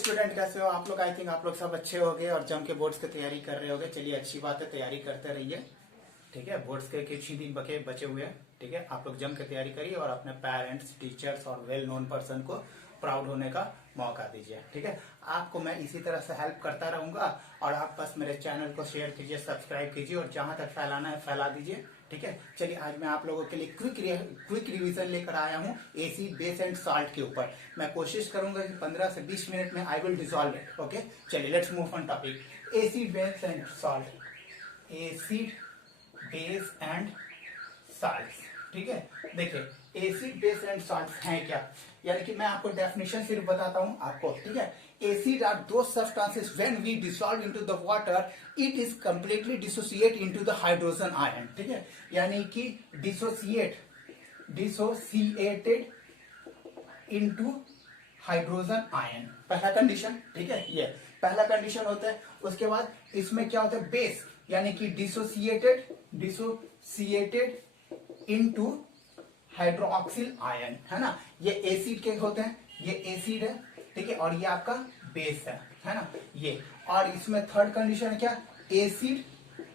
Student, कैसे हो आप लोग? आई थिंक आप लोग सब अच्छे होंगे और जम के बोर्ड्स की तैयारी कर रहे होगे। चलिए, अच्छी बात है, तैयारी करते रहिए। ठीक है, बोर्ड्स के कुछ ही दिन बचे हुए हैं। ठीक है, आप लोग जम के तैयारी करिए और अपने पेरेंट्स, टीचर्स और वेल नोन पर्सन को प्राउड होने का मौका दीजिए। ठीक है, आपको मैं इसी तरह से हेल्प करता रहूंगा और आप बस मेरे चैनल को शेयर कीजिए, सब्सक्राइब कीजिए और जहां तक फैलाना है फैला दीजिए। ठीक है, चलिए आज मैं आप लोगों के लिए क्विक रिवीजन लेकर आया हूं एसिड, बेस एंड सॉल्ट के ऊपर। मैं कोशिश करूंगा कि 15 से 20 मिनट में I will dissolve it. Okay, चलिए let's move on topic. Acid, base and salt. Acid, base and salt. ठीक है, देखिए एसिड, बेस एंड साल्ट हैं क्या, यानी कि मैं आपको डेफिनेशन सिर्फ बताता हूं आपको। ठीक है, acid are those substances when we dissolve into the water it is completely dissociate into the hydrogen ion. ठीक है, यानी कि डिसोसिएटेड इनटू हाइड्रोजन आयन, पहला कंडीशन। ठीक है, ये पहला कंडीशन होता है। उसके बाद इसमें क्या होता है, बेस, यानी कि डिसोसिएटेड इनटू हाइड्रोक्सिल आयन, है ना। ये एसिड के होते हैं, ये एसिड है। ठीक है, और ये आपका बेस है ना ये। और इसमें थर्ड कंडीशन क्या, एसिड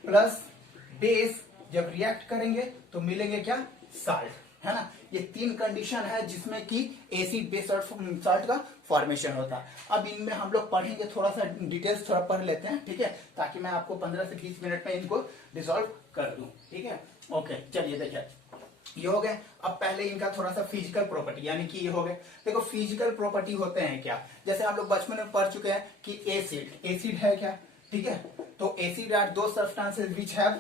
प्लस बेस जब रिएक्ट करेंगे तो मिलेंगे क्या, साल्ट, है ना। ये तीन कंडीशन है जिसमें कि एसिड, बेस और साल्ट का फॉर्मेशन होता है। अब इनमें हम लोग पढ़ेंगे, थोड़ा सा डिटेल्स थोड़ा पढ़ लेते हैं। ठीक है, ताकि मैं आपको 15 से 20 मिनट में इनको डिसॉल्व कर दूं। ठीक है, ओके, चलिए देखिए ये हो गए। अब पहले इनका थोड़ा सा फिजिकल प्रॉपर्टी, यानी कि ये हो गए। देखो फिजिकल प्रॉपर्टी होते हैं क्या, जैसे हम लोग बचपन में पढ़ चुके हैं कि एसिड है क्या। ठीक है, तो acid are those substances which have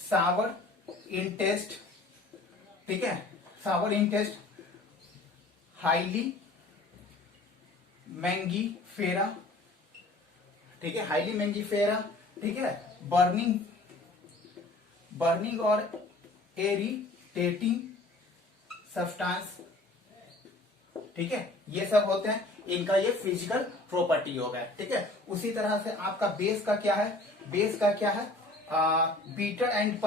sour in taste. ठीक है, sour in taste, highly mangifera. ठीक है, हाईली मैंगीफेरा। ठीक है, बर्निंग और इरिटेटिंग सब्सटेंस। ठीक है, ये सब होते हैं, इनका ये फिजिकल प्रॉपर्टी हो गया। ठीक है, उसी तरह से आपका बेस का क्या है, बेस का क्या है, बीटर एंड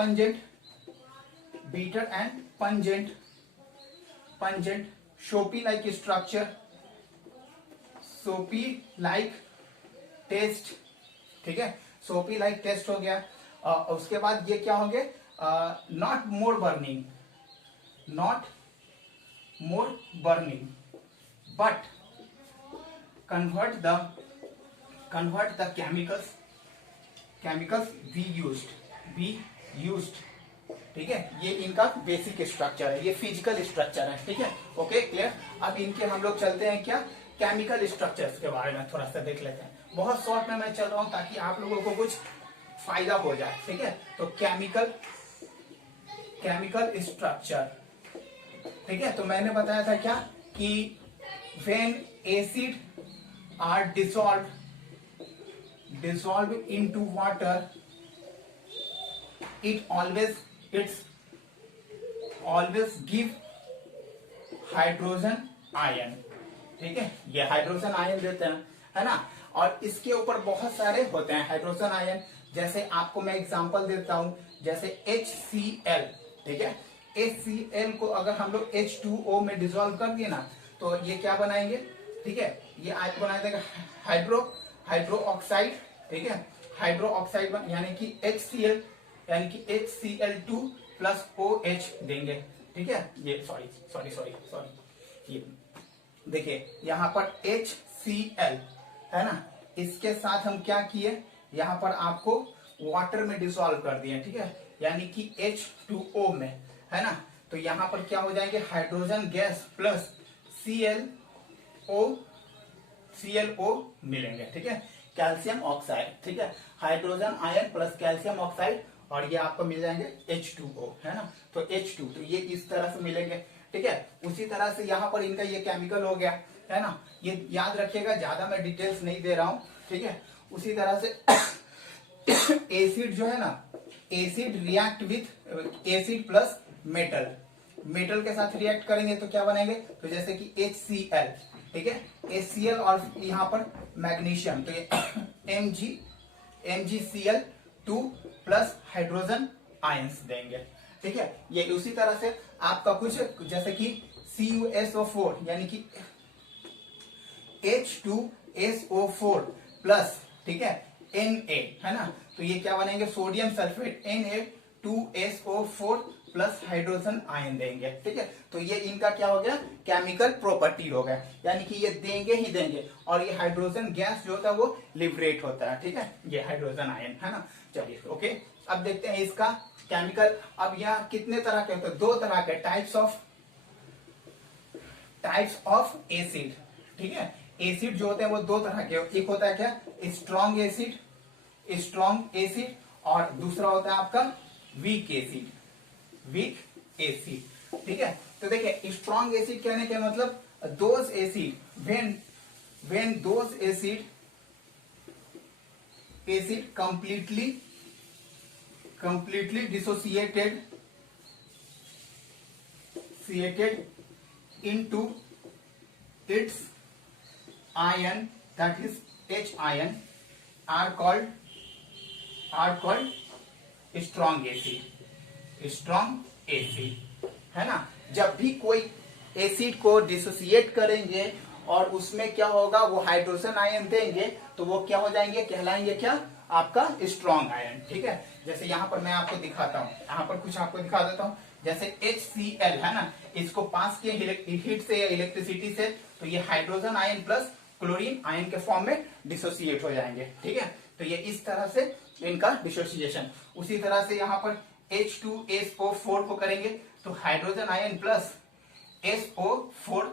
पंजेंट, सोपी लाइक स्ट्रक्चर, सोपी लाइक टेस्ट। ठीक है, सोपी लाइक टेस्ट हो गया। उसके बाद ये क्या हो गया, not more burning but convert the chemicals we used। ठीक है, ये इनका बेसिक स्ट्रक्चर है, ये फिजिकल स्ट्रक्चर है। ठीक है, ओके, क्लियर। अब इनके हम लोग चलते हैं क्या, केमिकल स्ट्रक्चर्स के बारे में थोड़ा सा देख लेते हैं। बहुत शॉर्ट में मैं चल रहा हूं ताकि आप लोगों को कुछ फायदा हो जाए। ठीक है, तो केमिकल स्ट्रक्चर। ठीक है, तो मैंने बताया था क्या कि when acid are dissolved into water it's always give hydrogen ion. ठीक है, ये हाइड्रोजन आयन देते हैं, है ना। और इसके ऊपर बहुत सारे होते हैं हाइड्रोजन आयन। जैसे आपको मैं एग्जांपल देता हूं, जैसे HCl। ठीक है, HCl को अगर हम लोग H2O में डिसॉल्व कर दिए ना तो ये क्या बनाएंगे, ठीक है, ये आज बना देगा हाइड्रो ऑक्साइड। ठीक है, हाइड्रो ऑक्साइड यानी कि HCl, यानी कि HCl2 प्लस OH देंगे। ठीक है, ये सॉरी, ये देखिए यहाँ पर HCl है ना, इसके साथ हम क्या किए, यहाँ पर आपको वाटर में डिसॉल्व कर दिए। ठीक है, यानी कि H2O में, है ना। तो यहाँ पर क्या हो जाएंगे, हाइड्रोजन गैस प्लस ClO मिलेंगे। ठीक है, कैल्शियम ऑक्साइड। ठीक है, hydrogen ion plus calcium oxide, और ये आपको मिल जाएंगे H2O, है ना। तो H2, तो ये इस तरह से मिलेंगे। ठीक है, उसी तरह से यहाँ पर इनका ये केमिकल हो गया, है ना। ये याद रखिएगा, ज्यादा मैं डिटेल्स नहीं दे रहा हूं। ठीक है, उसी तरह से एसिड जो है ना, acid react with acid plus metal के साथ रिएक्ट करेंगे तो क्या बनेंगे, तो जैसे कि HCl। ठीक है, HCl और यहाँ पर मैग्नीशियम, तो ये MgCl2 प्लस हाइड्रोजन आयंस देंगे। ठीक है, ये उसी तरह से आपका कुछ जैसे कि CuSO4 यानी कि SO4 प्लस, ठीक है, Na, है ना, तो ये क्या बनेंगे, sodium sulphate Na2SO4 plus hydrogen ion देंगे, ठीक है। तो ये इनका क्या हो गया, केमिकल प्रॉपर्टी हो गया, यानी कि ये देंगे ही देंगे, और ये हाइड्रोजन गैस जो होता है वो लिबरेट होता है, ठीक है, ये हाइड्रोजन आयन, है ना। चलिए ओके, अब देखते हैं इसका केमिकल। अब यहाँ कितने तरह के होते हैं, दो तरह के टाइप्स ऑफ एसिड, ठीक है। एसिड जो होते हैं वो दो तरह के, एक होता है क्या, स्ट्रॉन्ग एसिड, और दूसरा होता है आपका वीक एसिड, ठीक है। तो देखिए स्ट्रॉन्ग एसिड कहने के मतलब those acid when those acid completely dissociated into its ion, that is H ion, are called strong acid, है ना। जब भी कोई एसिड को डिसोसिएट करेंगे और उसमें क्या होगा, वो हाइड्रोजन आयन देंगे, तो वो क्या हो जाएंगे, कहलाएंगे क्या, आपका स्ट्रॉन्ग आयन, ठीक है। जैसे यहाँ पर मैं आपको दिखाता हूँ, यहाँ पर कुछ आपको दिखा देता हूँ, जैसे HCl है ना, इसको पास किए हीट से या इलेक्ट्रिसिटी से, तो ये hydrogen ion plus chlorine ion के फॉर्म में डिसोसिएट हो जाएंगे, ठीक है। तो ये इस तरह से इनका डिसोसिएशन। उसी तरह से यहाँ पर H2SO4 को करेंगे, तो हाइड्रोजन आयन प्लस SO4,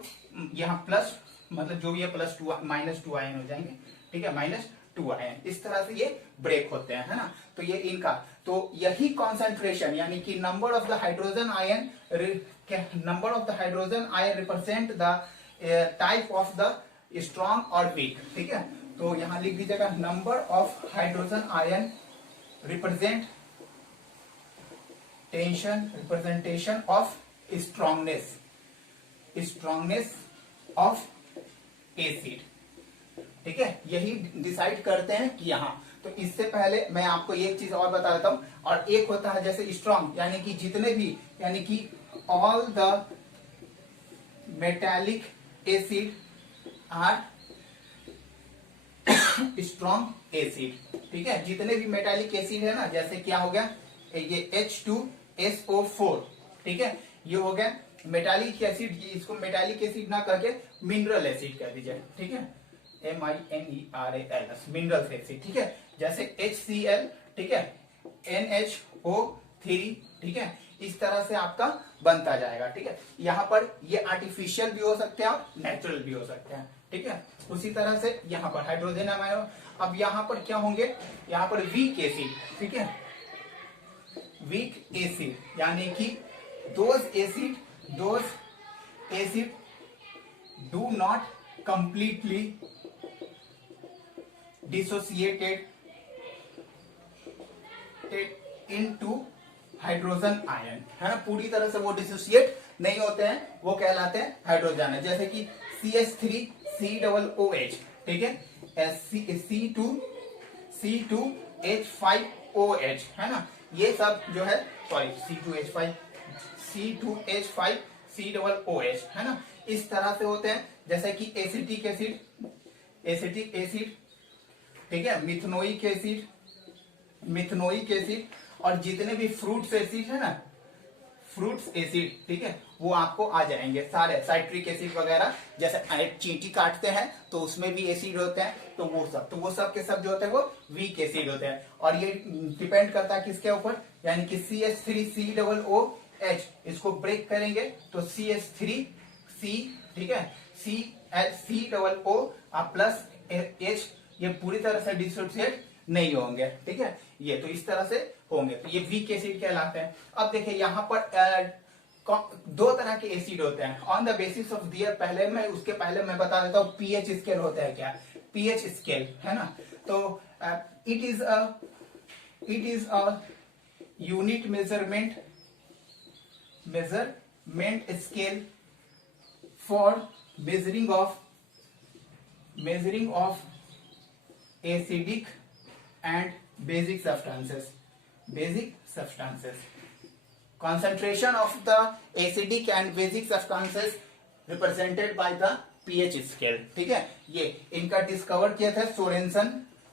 यहाँ प्लस मतलब जो भी है प्लस टू -2 आयन हो जाएंगे, ठीक है, -2 आयन, इस तरह से ये ब्रेक होते हैं, है ना। तो ये इनका, तो यही कॉन्सेंट्रेशन, यानी कि number of the hydrogen ion represent the type of the strong और वीक, ठीक है। तो यहां लिख दीजिएगा, number of hydrogen ion representation of strongness of acid, ठीक है, यही डिसाइड करते हैं कि यहाँ। तो इससे पहले मैं आपको एक चीज और बता देता हूं, और एक होता है जैसे स्ट्रॉन्ग, यानी कि जितने भी, यानी कि all the metallic acid are strong acid, ठीक है। जितने भी मेटालिक एसिड है ना, जैसे क्या हो गया, ये H2SO4, ठीक है, ये हो गया मेटालिक एसिड, इसको मेटालिक एसिड ना करके मिनरल एसिड कह दीजिए, ठीक है, MINERALS, मिनरल एसिड, ठीक है। जैसे HCl, ठीक है, NHO3, ठीक है, इस तरह से आपका बनता जाएगा, ठीक है। यहाँ पर ये आर्टिफिशियल भी हो सकते हैं और नेचुरल भी हो सकते हैं, ठीक है। उसी तरह से यहाँ पर हाइड्रोजन अमाइन, अब यहाँ पर क्या होंगे, यहाँ पर वीक एसिड, ठीक है, वीक एसिड, यानी कि those acid do not completely dissociated into hydrogen ion, है ना, पूरी तरह से वो डिसोसिएट नहीं होते हैं, वो कहलाते हैं हाइड्रोजन है। जैसे कि CH3COOH, ठीक है, C2H5OH, है ना, ये सब जो है, सॉरी, C2H5COOH, है ना, इस तरह से होते हैं। जैसे कि एसिटिक एसिड, ठीक है, मिथनोइक एसिड, और जितने भी फ्रूट्स एसिड है ना, फ्रूट्स एसिड, ठीक है, वो आपको आ जाएंगे सारे, साइट्रिक एसिड वगैरह, जैसे चींटी काटते हैं तो उसमें भी एसिड होते हैं, तो वो सब के सब जो होते हैं वो वीक एसिड होते हैं। और ये डिपेंड करता है किसके ऊपर, यानी कि CH3COOH, इसको ब्रेक करेंगे तो CH3C, ठीक है, COO प्लस H, ये पूरी तरह से डिसोसिएट नहीं होंगे, ठीक है, ये तो इस तरह से होंगे, तो ये वीक एसिड कहलाते हैं। अब देखिए यहाँ पर दो तरह के एसिड होते हैं on the basis of their, उसके पहले मैं बता देता हूँ पीएच स्केल होता है क्या, पीएच स्केल, है ना। तो it is a unit measurement scale for measuring of acidic and basic substances. Concentration of the acidic and basic substances represented by the pH scale. ठीक है, ये इनका डिस्कवर किया था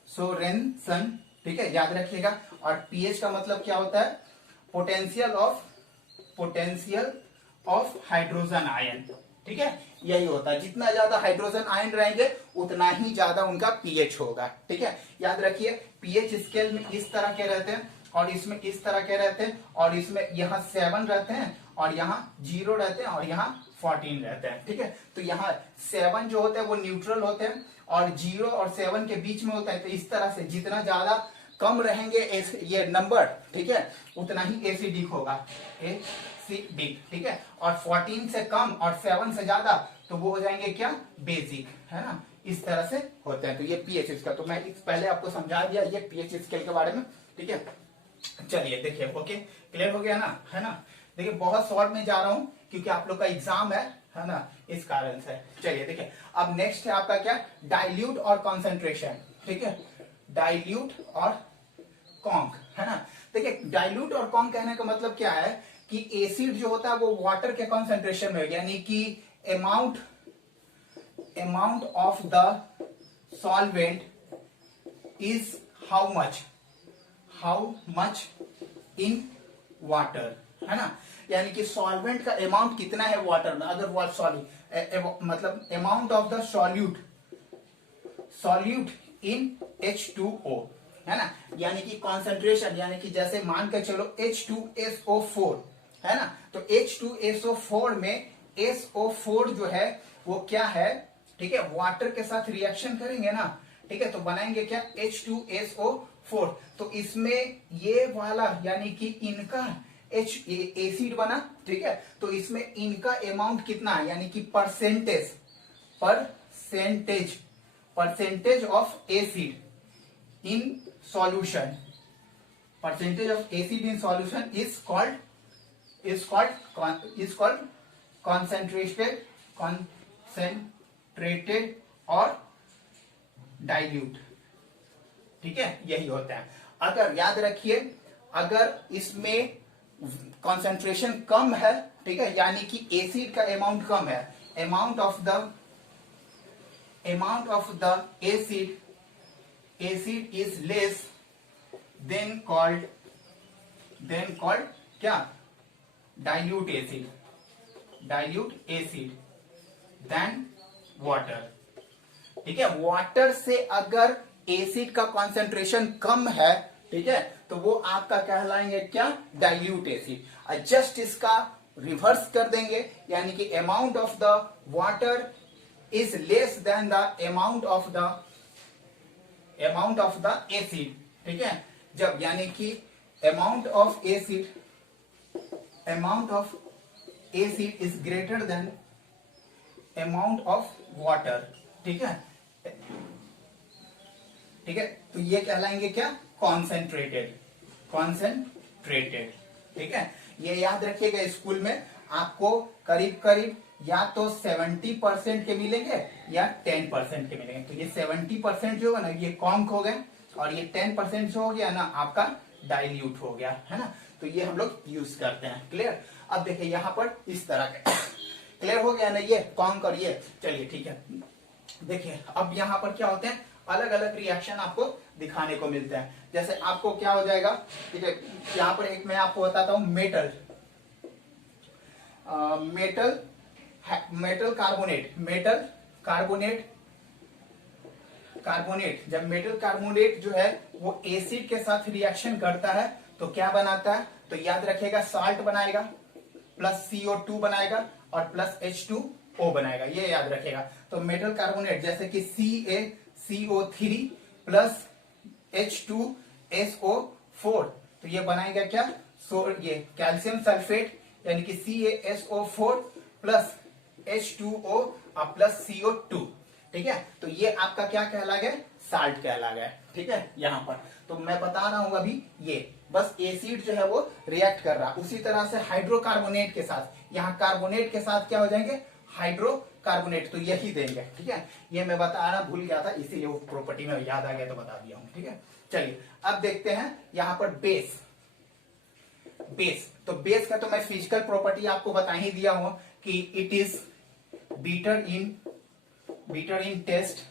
सोरेनसन। ठीक है, याद रखिएगा। और पीएच का मतलब क्या होता है? Potential of hydrogen ion. ठीक है, यही होता है। जितना ज्यादा हाइड्रोजन आयन रहेंगे उतना ही ज्यादा उनका पीएच होगा। ठीक है, याद रखिए पीएच स्केल में इस तरह के रहते हैं और इसमें इस तरह के रहते हैं और इसमें यहाँ 7 रहते हैं और यहाँ 0 रहते हैं और यहाँ 14 रहते हैं। ठीक है, तो यहाँ 7 जो होते हैं वो न्यूट्रल होते हैं और 0 और 7 के बीच में होता है। तो इस तरह से जितना ज्यादा कम रहेंगे ये नंबर, ठीक है, उतना ही एसिडिक होगा, एसिडिक। ठीक है, और 14 से कम और 7 से ज्यादा तो वो हो जाएंगे क्या? बेसिक, है ना। इस तरह से होते हैं। तो ये पीएच इसका, तो मैं पहले आपको समझा दिया ये पीएच स्केल के बारे में। ठीक है, चलिए देखिए, ओके, क्लियर हो गया ना, है ना। देखिए बहुत शॉर्ट में जा रहा हूं क्योंकि आप लोग का एग्जाम है ना, इस कारण से। चलिए देखिए, अब नेक्स्ट है आपका क्या? डाइल्यूट और कॉन्सेंट्रेशन। ठीक है, डाइल्यूट और कॉन्क, है ना। देखिए डाइल्यूट और कॉन्क कहने का मतलब क्या है कि एसिड जो होता है वो वाटर के कॉन्सेंट्रेशन में, यानी कि amount of the solvent is how much in water, है ना। यानी कि सॉल्वेंट का अमाउंट कितना है वाटर में। अगर मतलब amount of the solute in H2O, है ना। यानी कि कॉन्सेंट्रेशन, यानी कि जैसे मान के चलो H2SO4, है ना। तो H2SO4 में SO4 जो है वो क्या है? ठीक है, वाटर के साथ रिएक्शन करेंगे ना। ठीक है, तो बनाएंगे क्या? H2SO4। तो इसमें ये वाला यानी कि इनका एसिड बना। ठीक है, तो इसमें इनका अमाउंट कितना है, यानी कि percentage of acid in solution, percentage of acid in solution is called concentrated और dilute। ठीक है, यही होता है। अगर याद रखिए, अगर इसमें कंसंट्रेशन कम है, ठीक है, यानी कि एसिड का अमाउंट कम है, amount of the acid is less then called क्या? dilute acid than water। ठीक है, वाटर से अगर एसिड का कंसंट्रेशन कम है, ठीक है, तो वो आपका कहलाएंगे क्या? Dilute acid. जस्ट इसका रिवर्स कर देंगे, यानी कि amount of the water is less than the amount of the acid. ठीक है, जब यानी कि amount of acid is greater than amount of water. ठीक है, तो ये कहलाएंगे क्या? कॉन्सेंट्रेटेड। ठीक है, ये याद रखिएगा, स्कूल में आपको करीब करीब या तो 70% के मिलेंगे या 10% के मिलेंगे। तो ये 70% जो होगा ना, ये कॉन्क हो गए, और ये 10% जो हो गया ना आपका डाइल्यूट हो गया, है ना। तो ये हम लोग यूज करते हैं। क्लियर? अब देखिए यहाँ पर इस तरह के क्लियर हो गया ना, ये कॉन्क और ये। चलिए ठीक है, देखिए अब यहाँ पर क्या होते हैं, अलग अलग रिएक्शन आपको दिखाने को मिलते हैं। जैसे आपको क्या हो जाएगा, ठीक है, यहाँ पर एक मैं आपको बताता हूँ, मेटल कार्बोनेट। जब मेटल कार्बोनेट जो है वो एसिड के साथ रिएक्शन करता है तो क्या बनाता है? तो याद रखिएगा, साल्ट बनाएगा, प्लस CO2 बनाएगा और प्लस H2O बनाएगा। ये याद रखिएगा। तो मेटल कार्बोनेट जैसे कि CaCO3 प्लस H2SO4, तो ये बनाएगा क्या? ये कैल्शियम सल्फेट, यानी कि CaSO4 प्लस H2O और प्लस CO2। ठीक है, तो ये आपका क्या कहला गया? साल्ट कहला गया। ठीक है, यहाँ पर तो मैं बता रहा हूं अभी, ये बस एसिड जो है वो रिएक्ट कर रहा। उसी तरह से हाइड्रोकार्बोनेट के साथ, यहाँ कार्बोनेट के साथ क्या हो जाएंगे? हाइड्रोकार्बोनेट। तो यही देंगे। ठीक है, ये मैं बताना भूल गया था, इसीलिए वो प्रॉपर्टी में याद आ गया तो बता दिया हूं। ठीक है, चलिए अब देखते हैं यहाँ पर बेस। तो बेस का तो मैं फिजिकल प्रॉपर्टी आपको बता ही दिया हूं कि it is bitter in bitter in taste,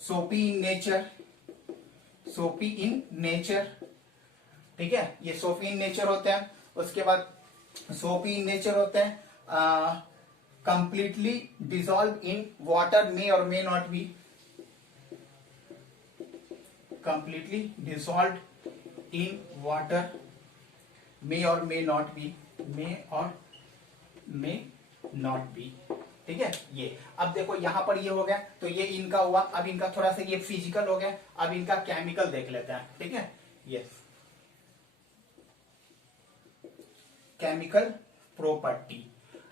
soapy in nature, soapy in nature, ठीक है, ये सोपी इन नेचर होते हैं। उसके बाद सोपी इन नेचर होते हैं, completely dissolve in water, may or may not be, completely dissolve in water, may or may not B, may or may not B, ठीक है। ये अब देखो यहां पर ये हो गया, तो ये इनका हुआ। अब इनका थोड़ा सा ये फिजिकल हो गया, अब इनका केमिकल देख लेते हैं, ठीक है। ये केमिकल प्रॉपर्टी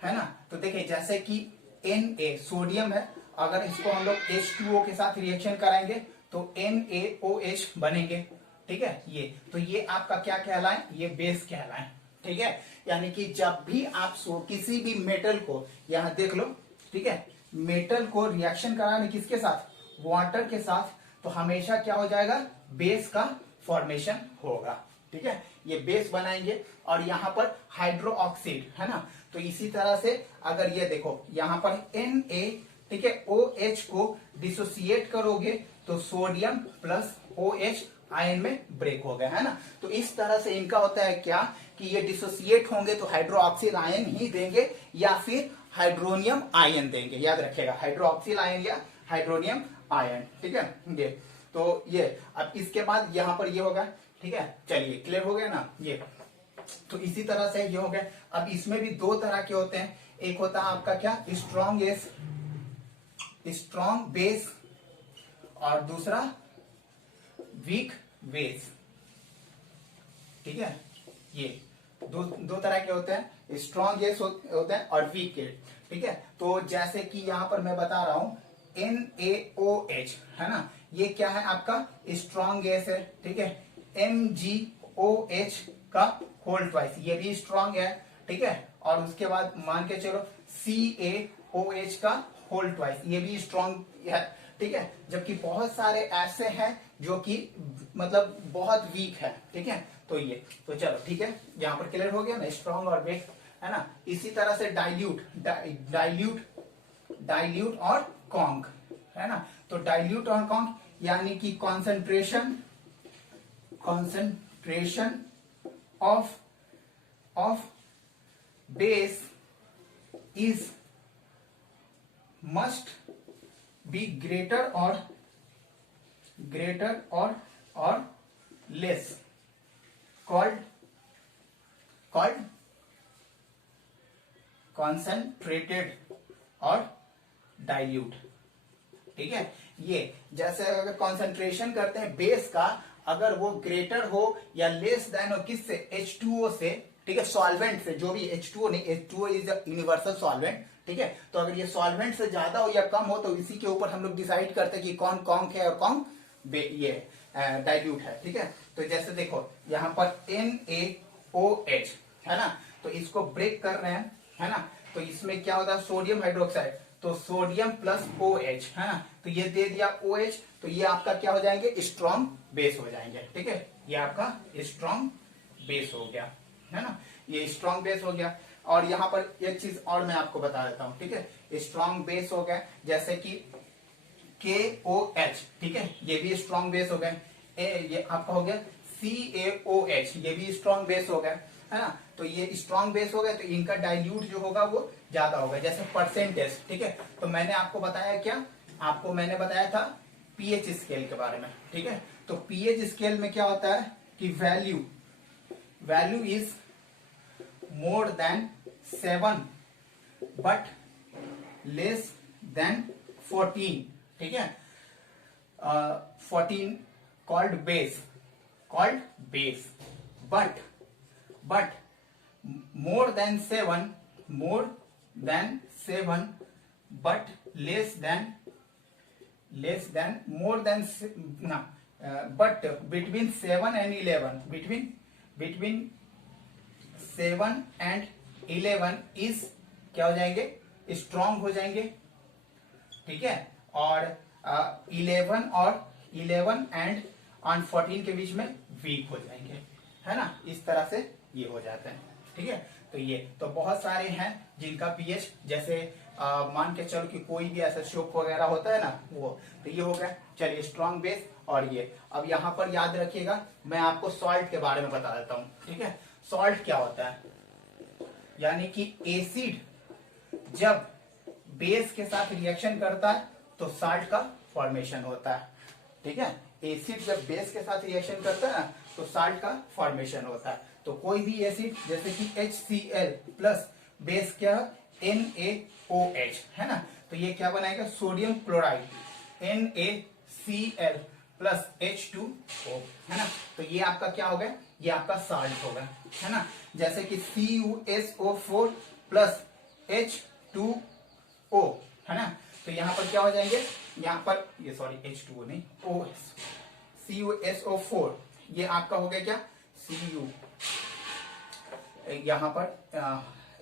है ना। तो देखिए जैसे कि Na सोडियम है, अगर इसको हम लोग H2O के साथ रिएक्शन कराएंगे तो NaOH बनेंगे, ठीक है। ये तो ये आपका क्या कहलाए, ये बेस कहलाए, ठीक है। यानी कि जब भी आप किसी भी मेटल को, यहां देख लो, ठीक है, मेटल को रिएक्शन कराने किसके साथ, वाटर के साथ, तो हमेशा क्या हो जाएगा, बेस का फॉर्मेशन होगा, ठीक है। ये बेस बनाएंगे और यहां पर हाइड्रोक्साइड है ना। तो इसी तरह से अगर ये देखो यहां पर Na, ठीक है, OH को डिसोसिएट करोगे तो सोडियम प्लस OH आयन में ब्रेक हो गया है ना। तो इस तरह से इनका होता है क्या कि ये डिसोसिएट होंगे तो हाइड्रोक्सिल आयन ही देंगे या फिर हाइड्रोनियम आयन देंगे, याद रखिएगा, हाइड्रोक्सिल आयन या हाइड्रोनियम आयन, ठीक है। ये तो ये अब इसके बाद यहां पर ये होगा, ठीक है। चलिए क्लियर हो गया ना ये। तो इसी तरह से ये हो गया। अब इसमें भी दो तरह के होते हैं, एक होता है आपका क्या, स्ट्रॉन्ग बेस और दूसरा वीक बेस, ठीक है। ये दो तरह के होते हैं, स्ट्रॉन्ग गैस होते हैं और वीक गैस, ठीक है। तो जैसे कि यहां पर मैं बता रहा हूं NaOH है ना, ये क्या है आपका स्ट्रॉन्ग गैस है, ठीक है। MgOH का होल ट्वाइस, ये भी स्ट्रॉन्ग है, ठीक है। और उसके बाद मान के चलो CaOH का होल ट्वाइस, ये भी स्ट्रॉन्ग है, ठीक है। जबकि बहुत सारे ऐसे हैं जो कि मतलब बहुत वीक है, ठीक है। तो ये तो चलो ठीक है, यहां पर क्लियर हो गया ना, स्ट्रॉन्ग और वीक है ना। इसी तरह से डाइल्यूट और कॉन्क है ना। तो डाइल्यूट और कॉन्क यानी कि concentration of base is must be greater or less called concentrated और dilute, ठीक है। ये जैसे अगर कंसंट्रेशन करते हैं बेस का, अगर वो ग्रेटर हो या लेस देन हो किससे, H2O से, ठीक है, सॉल्वेंट से, जो भी H2O नहीं, H2O इज यूनिवर्सल सॉल्वेंट, ठीक है। तो अगर ये सॉल्वेंट से ज्यादा हो या कम हो तो इसी के ऊपर हम लोग डिसाइड करते हैं कि कौन कॉन्क है और कौन ये डाइल्यूट है, ठीक है। तो जैसे देखो यहां पर NaOH है ना, तो इसको ब्रेक कर रहे हैं है ना। तो इसमें क्या होता है, सोडियम हाइड्रोक्साइड, तो सोडियम प्लस OH है ना, तो ये दे दिया OH, तो ये आपका क्या हो जाएंगे, स्ट्रॉन्ग बेस हो जाएंगे, ठीक है। ये आपका स्ट्रॉन्ग बेस हो गया है ना, ये स्ट्रॉन्ग बेस हो गया। और यहां पर एक चीज और मैं आपको बता देता हूं, ठीक है। स्ट्रॉन्ग बेस हो गया जैसे कि KOH, ठीक है, ये भी स्ट्रॉन्ग बेस हो गए। ये आपका हो गया CaOH, ये भी स्ट्रॉन्ग बेस हो गया है ना। तो ये स्ट्रॉन्ग बेस हो गए, तो इनका डाइल्यूट जो होगा वो ज्यादा होगा, जैसे परसेंटेज, ठीक है। तो मैंने आपको बताया क्या, आपको मैंने बताया था पीएच स्केल के बारे में, ठीक है। तो पीएच स्केल में क्या होता है कि value is more than 7 but less than 14, ठीक है। 14 called base, but more than 7 but less than more than no, but between 7 and 11, between 7 and 11 is क्या हो जाएंगे, स्ट्रॉन्ग हो जाएंगे, ठीक है। और 11 एंड 14 के बीच में वीक हो जाएंगे, है ना। इस तरह से ये हो जाते हैं, ठीक है। तो ये तो बहुत सारे हैं जिनका पीएच, जैसे मान के चलो कि कोई भी ऐसा सोप वगैरह होता है ना वो, तो ये हो गया। चलिए स्ट्रॉन्ग बेस। और ये अब यहाँ पर याद रखिएगा, मैं आपको सॉल्ट के बारे में बता देता हूँ, ठीक है। सॉल्ट क्या होता है, यानी कि एसिड जब बेस के साथ रिएक्शन करता है तो साल्ट का फॉर्मेशन होता है, ठीक है। एसिड जब बेस के साथ रिएक्शन करता है ना तो साल्ट का फॉर्मेशन होता है। तो कोई भी एसिड जैसे कि HCl प्लस बेस क्या NaOH है ना, तो ये क्या बनाएगा, sodium chloride NaCl plus H2O है ना, तो ये आपका क्या हो गया, ये आपका साल्ट होगा, है ना। जैसे कि CuSO4 प्लस H2O है ना, तो यहाँ पर क्या हो जाएंगे, यहाँ पर ये सॉरी H2O नहीं CuSO4, ये आपका हो गया क्या Cu,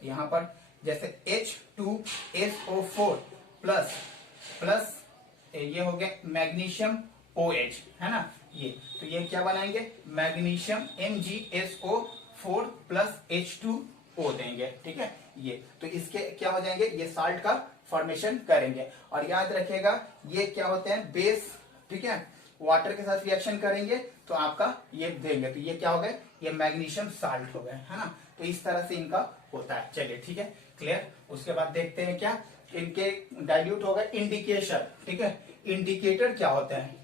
यहाँ पर जैसे H2SO4 प्लस ये हो गया मैग्नीशियम OH है ना, ये तो ये क्या बनाएंगे, मैग्नीशियम MgSO4 प्लस H2O देंगे, ठीक है। ये तो इसके क्या हो जाएंगे, ये साल्ट का फॉर्मेशन करेंगे। और याद रखिएगा ये क्या होते हैं, बेस, ठीक है, वाटर के साथ रिएक्शन करेंगे तो आपका ये देंगे, तो ये क्या हो गए, ये मैग्नीशियम साल्ट हो गए, है ना। तो इस तरह से इनका होता है। चलिए ठीक है, क्लियर। उसके बाद देखते हैं क्या, इनके डाइल्यूट हो गए इंडिकेटर, ठीक है। इंडिकेटर क्या होते हैं,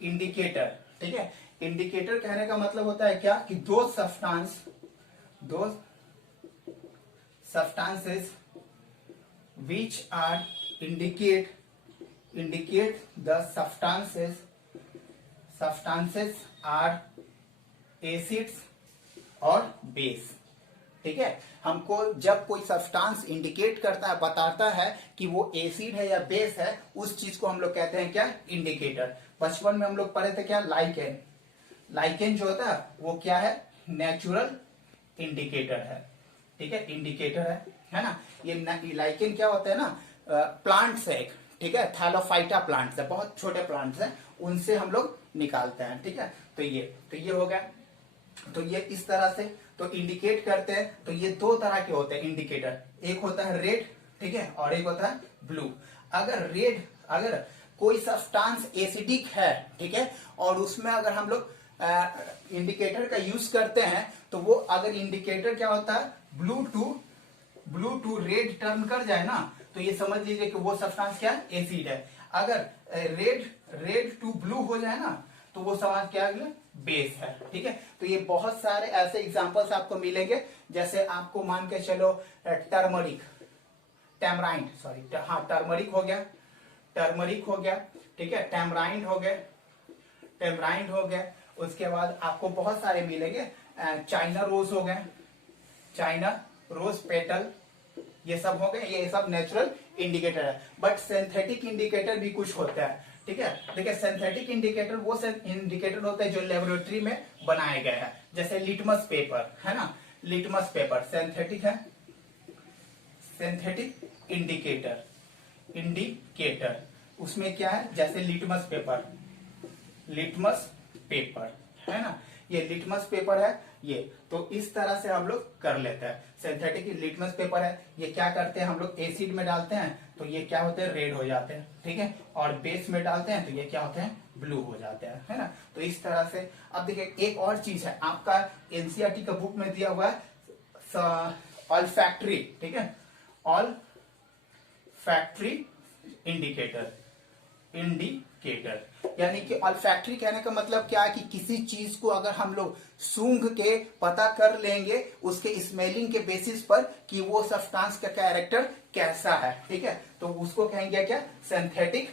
इंडिकेटर, ठीक है। इंडिकेटर कहने का मतलब होता है क्या, कि दो substances which are indicate the substances are acids और बेस, ठीक है। हमको जब कोई सब्सटेंस इंडिकेट करता है, बताता है कि वो एसिड है या बेस है, उस चीज को हम लोग कहते हैं क्या, इंडिकेटर। बचपन में हम लोग पढ़े थे क्या, लाइकेन जो होता है वो क्या है, नेचुरल इंडिकेटर है, ठीक है, इंडिकेटर है ना। ये लाइकेन क्या होता है ना, प्लांट्स है, ठीक है, थैलोफाइटा प्लांट्स है, बहुत छोटे प्लांट्स हैं, उनसे हम लोग निकालते हैं, ठीक है। तो ये हो गया। तो ये इस तरह से तो इंडिकेट करते हैं। तो ये दो तरह के होते हैं इंडिकेटर, एक होता है रेड, ठीक है, और एक होता है ब्लू। अगर कोई सब्सटेंस एसिडिक है, ठीक है, और उसमें अगर हम लोग इंडिकेटर का यूज करते हैं तो वो अगर इंडिकेटर क्या होता है, ब्लू टू रेड टर्न कर जाए ना, तो ये समझ लीजिए कि वो सब्सटेंस क्या है, एसिड है। अगर रेड टू ब्लू हो जाए ना तो वो समझ क्या है, बेस है, ठीक है। तो ये बहुत सारे ऐसे एग्जांपल्स आपको मिलेंगे, जैसे आपको मान के चलो टर्मरिक हो गया, ठीक है, टैमराइंड हो गया। उसके बाद आपको बहुत सारे मिलेंगे, चाइना रोज हो गए, चाइना रोज पेटल, ये सब हो गए, ये सब नेचुरल इंडिकेटर है। बट सिंथेटिक इंडिकेटर भी कुछ होता है, ठीक है। देखिए सिंथेटिक इंडिकेटर वो इंडिकेटर होता है जो लेबोरेटरी में बनाए गए हैं, जैसे लिटमस पेपर है ना, लिटमस पेपर सिंथेटिक है, सिंथेटिक इंडिकेटर उसमें क्या है, जैसे लिटमस पेपर है ना, ये लिटमस पेपर है ये। तो इस तरह से हम लोग कर लेते हैं। सिंथेटिक लिटमस पेपर है, ये क्या करते हैं हम लोग, एसिड में डालते हैं तो ये क्या होते हैं, रेड हो जाते हैं, ठीक है, और बेस में डालते हैं तो ये क्या होते हैं, ब्लू हो जाते हैं, है ना। तो इस तरह से। अब देखिए एक और चीज है, आपका एनसीईआरटी का बुक में दिया हुआ है ऑल्फैक्टरी, ठीक है, ऑल्फैक्टरी इंडिकेटर, यानी कि ऑल्फैक्टरी कहने का मतलब क्या है, कि किसी चीज को अगर हम लोग सूंघ के पता कर लेंगे उसके स्मेलिंग के बेसिस पर कि वो सब्सटेंस का कैरेक्टर कैसा है, ठीक है, तो उसको कहेंगे क्या, सिंथेटिक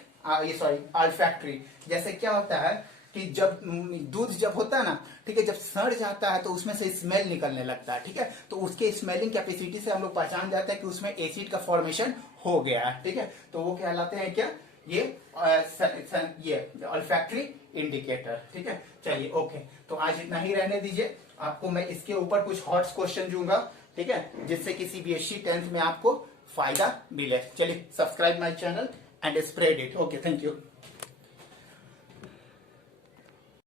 ऑल्फैक्टरी। जैसे क्या होता है कि जब दूध जब होता है ना, ठीक है, जब सड़ जाता है तो उसमें से स्मेल निकलने लगता है, ठीक है, तो उसके स्मेलिंग कैपेसिटी से हम लोग पहचान जाते हैं कि उसमें एसिड का फॉर्मेशन हो गया है, ठीक है, तो वो कहलाते हैं क्या, ये ऑल्फैक्टरी इंडिकेटर, ठीक है। चलिए ओके, तो आज इतना ही रहने दीजिए, आपको मैं इसके ऊपर कुछ हॉट क्वेश्चन दूंगा, ठीक है, जिससे कि सीबीएसई 10th में आपको फायदा मिले। चलिए subscribe my channel and spread it. Okay, thank you.